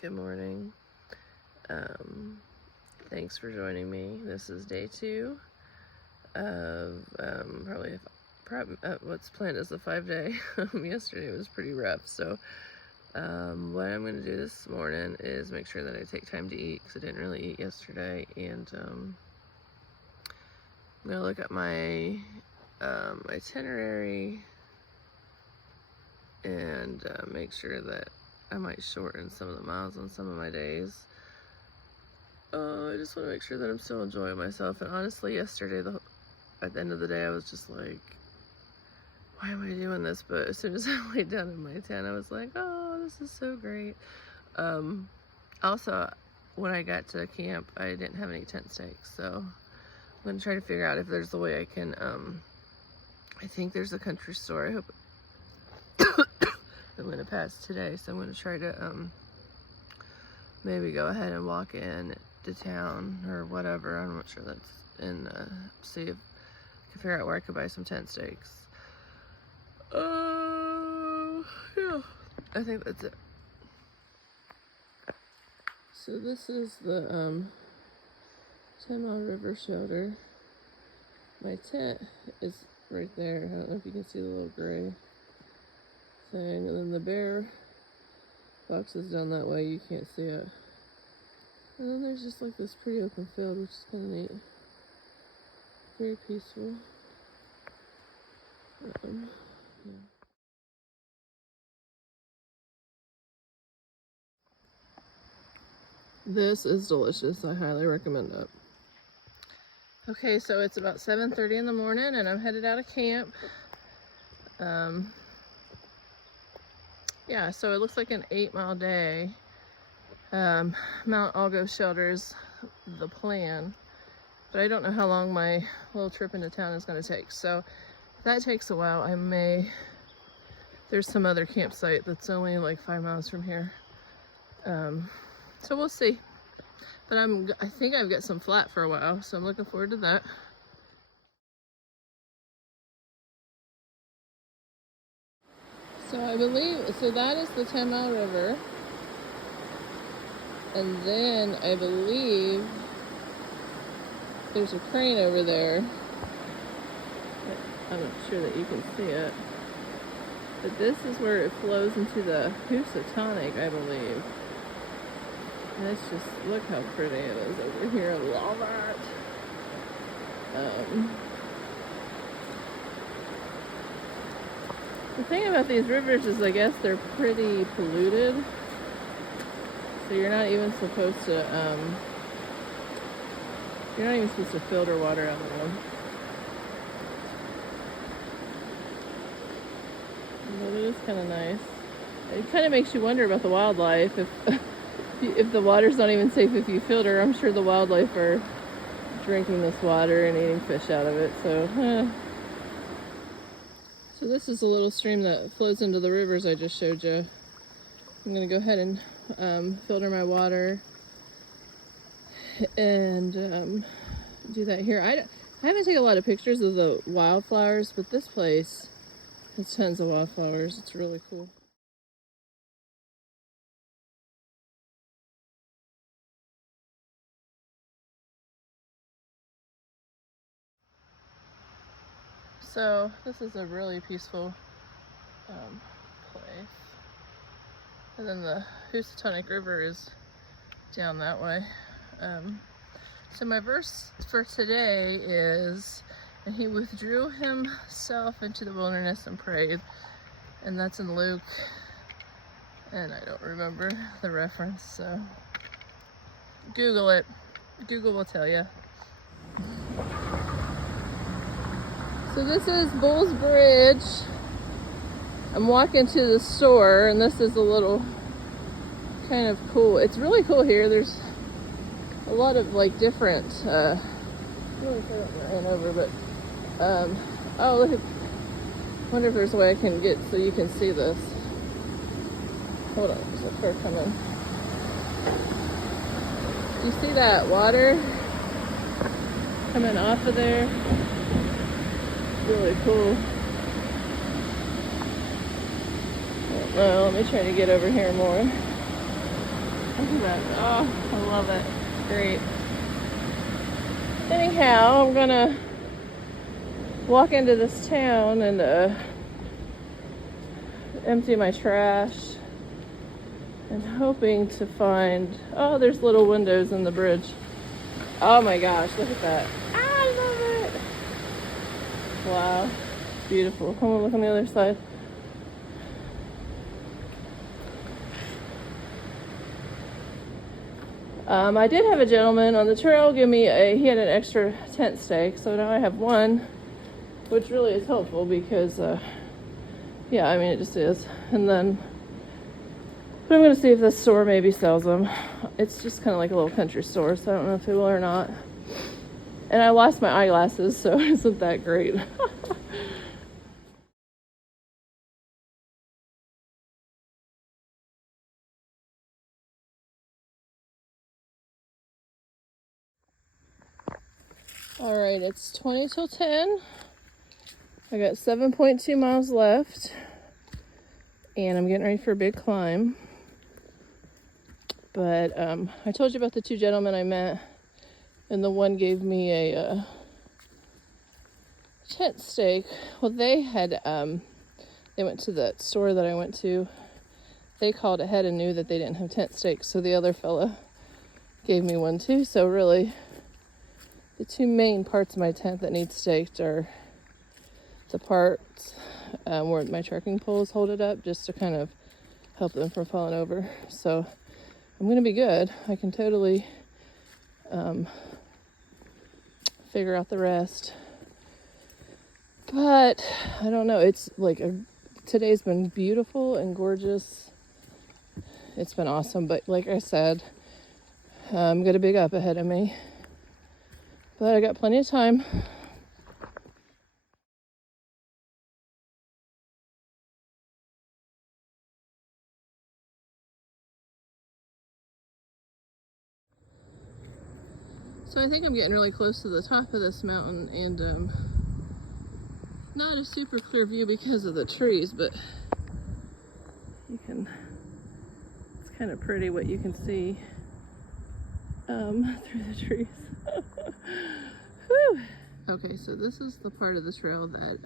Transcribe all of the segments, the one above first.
Good morning. Thanks for joining me. This is day 2 of what's planned as a 5-day. Yesterday was pretty rough, so what I'm going to do this morning is make sure that I take time to eat, because I didn't really eat yesterday, and I'm going to look at my itinerary and make sure that I might shorten some of the miles on some of my days. I just want to make sure that I'm still enjoying myself. And honestly, yesterday, at the end of the day, I was just like, why am I doing this? But as soon as I laid down in my tent, I was like, oh, this is so great. Also, when I got to camp, I didn't have any tent stakes. So I'm going to try to figure out if there's a way I can, I think there's a country store. I hope I'm going to pass today, so I'm going to try to maybe go ahead and walk in to town or whatever. I'm not sure that's in, see if I can figure out where I could buy some tent stakes. Yeah, I think that's it. So this is the 10-mile river shelter. My tent is right there. I don't know if you can see the little gray thing, and then the bear box is down that way. You can't see it. And then there's just like this pretty open field, which is kind of neat. Very peaceful. Yeah. This is delicious. I highly recommend it. Okay, so it's about 7:30 in the morning, and I'm headed out of camp. Yeah, so it looks like an 8-mile day. Mount Algo shelter's the plan, but I don't know how long my little trip into town is going to take. So if that takes a while, there's some other campsite that's only like 5 miles from here. So we'll see. But I think I've got some flat for a while, so I'm looking forward to that. So so that is the 10-mile river. And then I believe there's a crane over there. I'm not sure that you can see it. But this is where it flows into the Housatonic, I believe. And it's just, look how pretty it is over here. I love it. The thing about these rivers is, I guess they're pretty polluted. So you're not even supposed to filter water out of them. But it is kind of nice. It kind of makes you wonder about the wildlife. If the water's not even safe if you filter, I'm sure the wildlife are drinking this water and eating fish out of it. So this is a little stream that flows into the rivers I just showed you. I'm going to go ahead and filter my water and do that here. I haven't taken a lot of pictures of the wildflowers, but this place has tons of wildflowers. It's really cool. So this is a really peaceful place. And then the Housatonic River is down that way. So my verse for today is, and he withdrew himself into the wilderness and prayed. And that's in Luke. And I don't remember the reference, so Google it. Google will tell you. So this is Bull's Bridge. I'm walking to the store, and this is a little kind of cool. It's really cool here. There's a lot of like different, really far up ran over, but oh, look at, wonder if there's a way I can get so you can see this. Hold on, there's a car coming. Do you see that water coming off of there? Really cool. Well, let me try to get over here more. Look at that. Oh, I love it. Great. Anyhow, I'm gonna walk into this town and empty my trash and hoping to find, oh, there's little windows in the bridge. Oh my gosh, look at that. I love it. Wow, it's beautiful. Come on, look on the other side. I did have a gentleman on the trail give me he had an extra tent stake, so now I have one, which really is helpful because, yeah, I mean, it just is. And then, but I'm going to see if this store maybe sells them. It's just kind of like a little country store, so I don't know if it will or not. And I lost my eyeglasses, so isn't that great? All right, it's 20 till 10. I got 7.2 miles left, and I'm getting ready for a big climb. But I told you about the two gentlemen I met, and the one gave me a tent stake. Well, they had, they went to the store that I went to. They called ahead and knew that they didn't have tent stakes, so the other fella gave me one too. So really, the two main parts of my tent that need staked are the parts where my trekking poles hold it up, just to kind of help them from falling over. So I'm going to be good. I can totally figure out the rest. But I don't know. It's like today's been beautiful and gorgeous. It's been awesome. But like I said, I've got a big up ahead of me. But I got plenty of time. So I think I'm getting really close to the top of this mountain, and not a super clear view because of the trees, but you can, it's kind of pretty what you can see through the trees. Whew. Okay, so this is the part of the trail that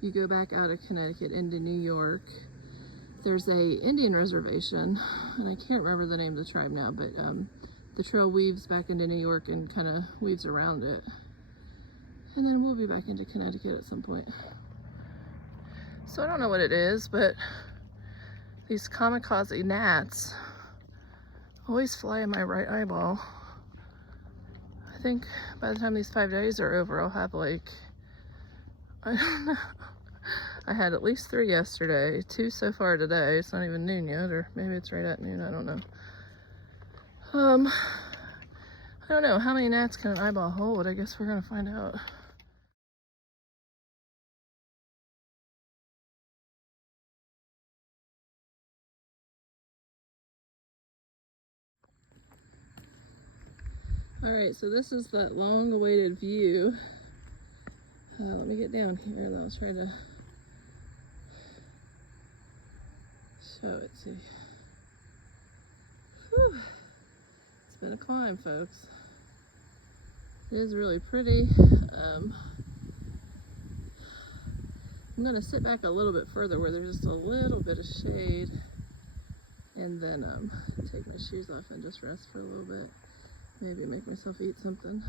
you go back out of Connecticut into New York. There's a Indian reservation, and I can't remember the name of the tribe now, but the trail weaves back into New York and kind of weaves around it. And then we'll be back into Connecticut at some point. So I don't know what it is, but these kamikaze gnats always fly in my right eyeball. I think by the time these 5 days are over, I'll have like, I don't know. I had at least 3 yesterday, 2 so far today. It's not even noon yet, or maybe it's right at noon, I don't know. I don't know, how many gnats can an eyeball hold? I guess we're gonna find out. All right, so this is that long-awaited view. Let me get down here and I'll try to show it to you. Whew. It's been a climb, folks. It is really pretty. I'm gonna sit back a little bit further where there's just a little bit of shade, and then take my shoes off and just rest for a little bit. Maybe make myself eat something.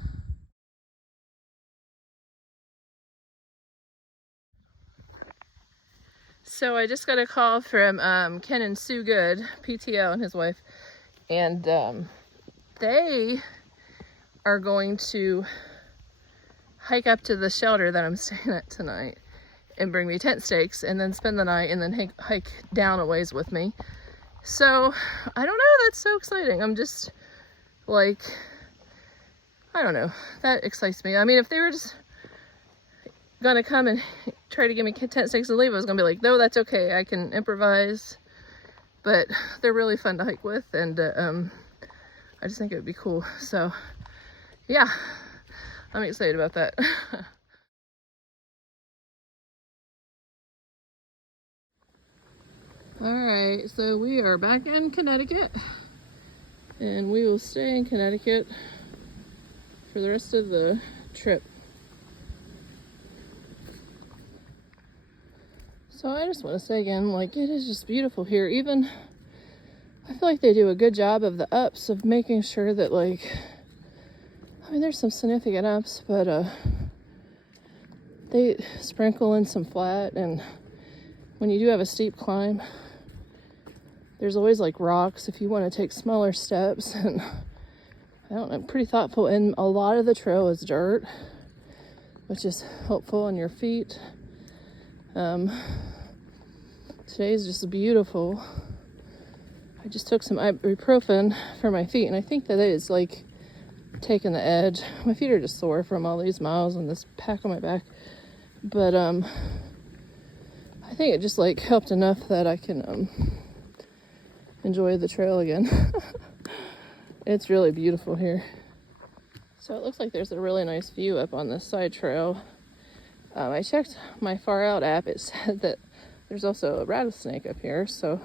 So I just got a call from Ken and Sue Good, PTO, and his wife, and they are going to hike up to the shelter that I'm staying at tonight and bring me tent stakes, and then spend the night, and then hike down a ways with me. So I don't know, that's so exciting. I'm just like, I don't know, that excites me. I mean, if they were just gonna come and try to give me tent stakes and leave, I was gonna be like, no, that's okay, I can improvise. But they're really fun to hike with, and I just think it would be cool. So yeah, I'm excited about that. All right, so we are back in Connecticut. And we will stay in Connecticut for the rest of the trip. So I just want to say again, like, it is just beautiful here. Even, I feel like they do a good job of the ups, of making sure that, like, I mean, there's some significant ups, but they sprinkle in some flat, and when you do have a steep climb, there's always like rocks if you want to take smaller steps. And I don't know, pretty thoughtful. And a lot of the trail is dirt, which is helpful on your feet. Today is just beautiful. I just took some ibuprofen for my feet, and I think that it is like taking the edge. My feet are just sore from all these miles and this pack on my back. But I think it just like helped enough that I can enjoy the trail again. It's really beautiful here. So it looks like there's a really nice view up on this side trail. I checked my Far Out app. It said that there's also a rattlesnake up here, so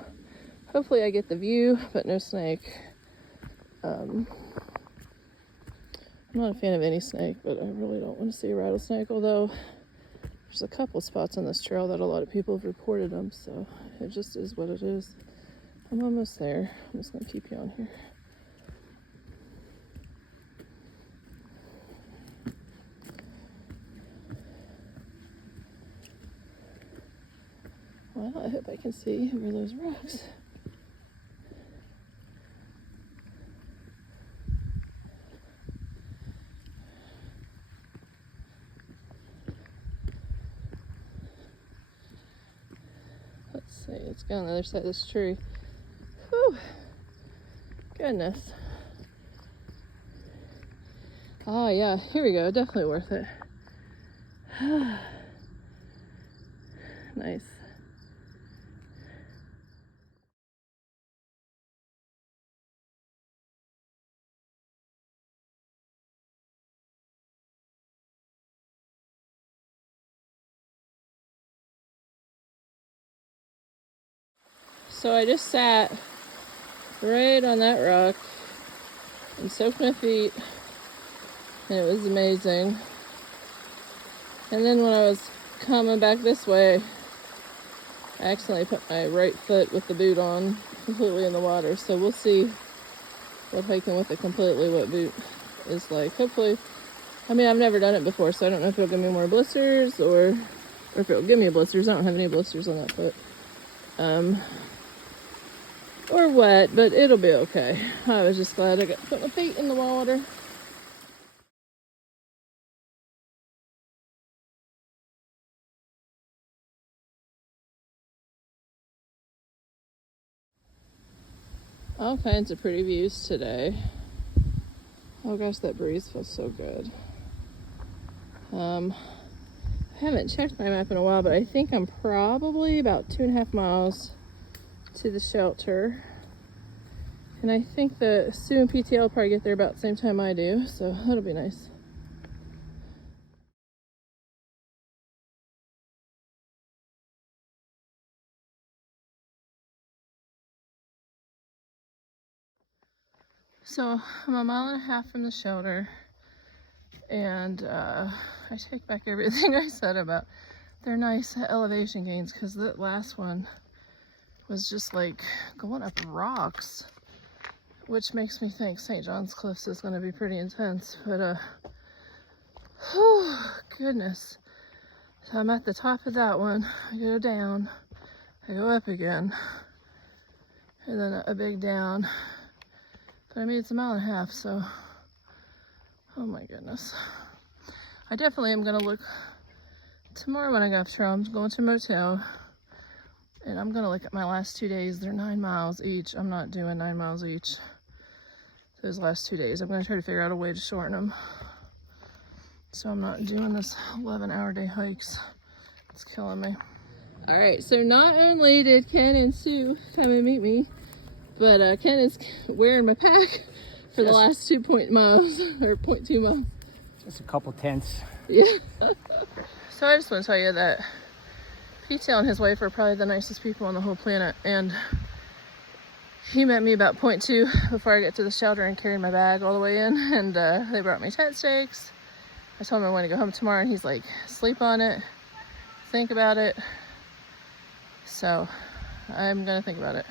hopefully I get the view, but no snake. I'm not a fan of any snake, but I really don't want to see a rattlesnake, although there's a couple spots on this trail that a lot of people have reported them, so it just is what it is. I'm almost there. I'm just going to keep you on here. Well, I hope I can see over those rocks. Let's see, let's go on the other side of this tree. Whew. Goodness. Oh yeah, here we go. Definitely worth it. Nice. So I just sat right on that rock and soaked my feet, and it was amazing. And then when I was coming back this way, I accidentally put my right foot with the boot on completely in the water. So we'll see what hiking with a completely wet boot is like. Hopefully, I mean, I've never done it before, so I don't know if it'll give me more blisters or if it'll give me blisters. I don't have any blisters on that foot. Or wet, but it'll be okay. I was just glad I got to put my feet in the water. All kinds of pretty views today. Oh gosh, that breeze feels so good. I haven't checked my map in a while, but I think I'm probably about 2.5 miles to the shelter. And I think that Sue and PTL will probably get there about the same time I do, so that'll be nice. So I'm 1.5 miles from the shelter, and I take back everything I said about their nice elevation gains, because that last one was just like going up rocks, which makes me think St. John's Cliffs is going to be pretty intense. But oh goodness. So I'm at the top of that one. I go down, I go up again, and then a big down. But I mean, it's 1.5 miles, so oh my goodness. I definitely am gonna look tomorrow when I go off trail. I'm going to a motel, and I'm gonna look at my last 2 days. They're 9 miles each. I'm not doing 9 miles each those last 2 days. I'm gonna try to figure out a way to shorten them, so I'm not doing this 11-hour day hikes. It's killing me. All right, so not only did Ken and Sue come and meet me, but Ken is wearing my pack for the last 2 miles, or 0.2 miles. Just a couple tents. Yeah. So I just want to tell you that PTL and his wife are probably the nicest people on the whole planet, and he met me about 0.2 before I get to the shelter and carried my bag all the way in, and they brought me tent stakes. I told him I want to go home tomorrow, and he's like, sleep on it, think about it. So I'm gonna think about it.